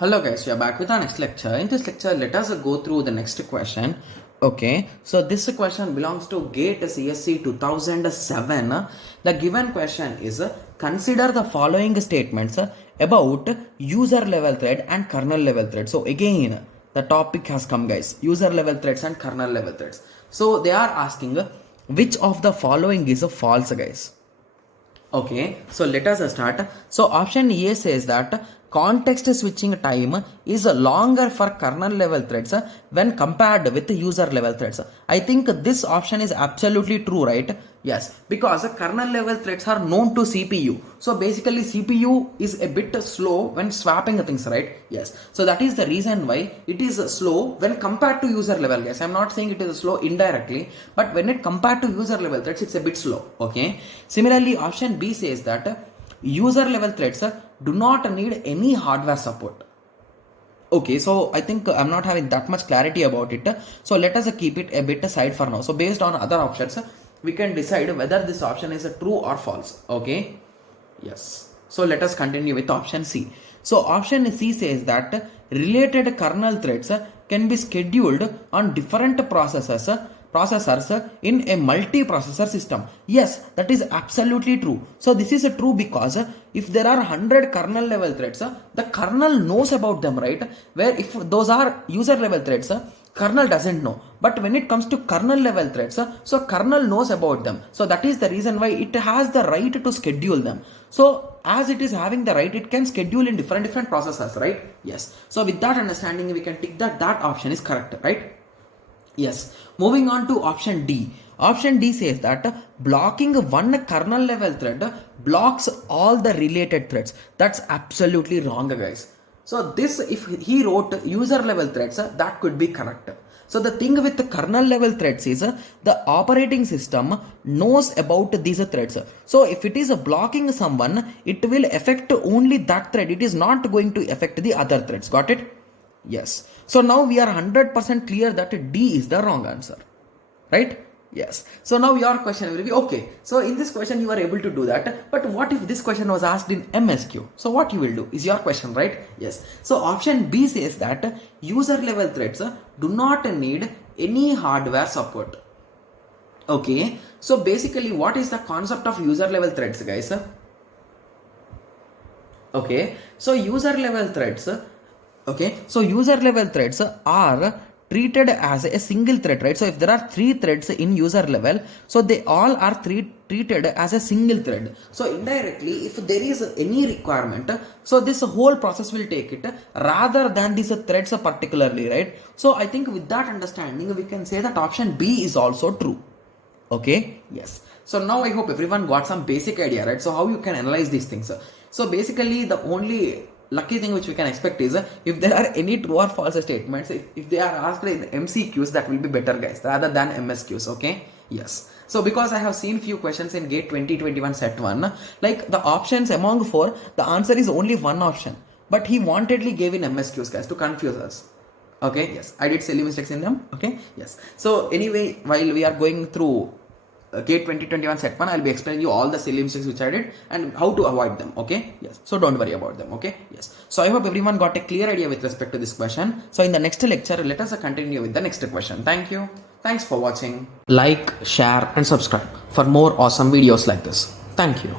Hello guys, we are back with our next lecture. In this lecture, let us go through the next question. Okay, so this question belongs to GATE CSC 2007. The given question is consider the following statements about user level thread and kernel level thread. So again, the topic has come guys, user level threads and kernel level threads. So they are asking which of the following is false guys. Okay, so let us start. So option A says that context switching time is longer for kernel level threads when compared with user level threads. I think this option is absolutely true, right? Yes, because kernel level threads are known to CPU. So basically CPU is a bit slow when swapping things, right? Yes, so that is the reason why it is slow when compared to user level. Yes, I'm not saying it is slow indirectly, but when it compared to user level threads, it's a bit slow. Okay, similarly option B says that user level threads do not need any hardware support. Okay, so I think I'm not having that much clarity about it. So let us keep it a bit aside for now. So based on other options, we can decide whether this option is true or false. Okay, yes. So let us continue with option C. So option C says that related kernel threads can be scheduled on different processors in a multi-processor system. Yes, that is absolutely true. So this is true because if there are 100 kernel level threads, the kernel knows about them, right? Where if those are user level threads, kernel doesn't know. But when it comes to kernel level threads, so kernel knows about them. So that is the reason why it has the right to schedule them. So as it is having the right, it can schedule in different processors, right? Yes. So with that understanding, we can tick that option is correct, right? Yes. Moving on to option D. Option D says that blocking one kernel level thread blocks all the related threads. That's absolutely wrong, guys. So this, if he wrote user level threads, that could be correct. So the thing with the kernel level threads is the operating system knows about these threads. So if it is blocking someone, it will affect only that thread. It is not going to affect the other threads. Got it? Yes. So now we are 100% clear that D is the wrong answer. Right? Yes. So now your question will be, okay, so in this question you are able to do that, but what if this question was asked in MSQ? So what you will do is your question, right? Yes. So option B says that user level threads do not need any hardware support. Okay. So basically what is the concept of user level threads, guys? Okay. So user level threads, okay, so user level threads are treated as a single thread, right? So if there are 3 threads in user level, so they all are treated as a single thread. So indirectly, if there is any requirement, so this whole process will take it rather than these threads particularly, right? So I think with that understanding, we can say that option B is also true. Okay, yes. So now I hope everyone got some basic idea, right? So how you can analyze these things. So basically the only lucky thing which we can expect is if there are any true or false statements, if they are asked in MCQs, that will be better, guys, rather than MSQs. Okay, yes. So because I have seen few questions in GATE 2021 set 1, like the options among 4, the answer is only one option, but he wantedly gave in MSQs, guys, to confuse us. Okay, yes, I did silly mistakes in them. Okay, yes. So anyway, while we are going through GATE 2021 set 1, I'll be explaining you all the silly mistakes which I did and how to avoid them. Okay, yes. So don't worry about them. Okay, yes. So I hope everyone got a clear idea with respect to this question. So in the next lecture, let us continue with the next question. Thank you. Thanks for watching. Like, share and subscribe for more awesome videos like this. Thank you.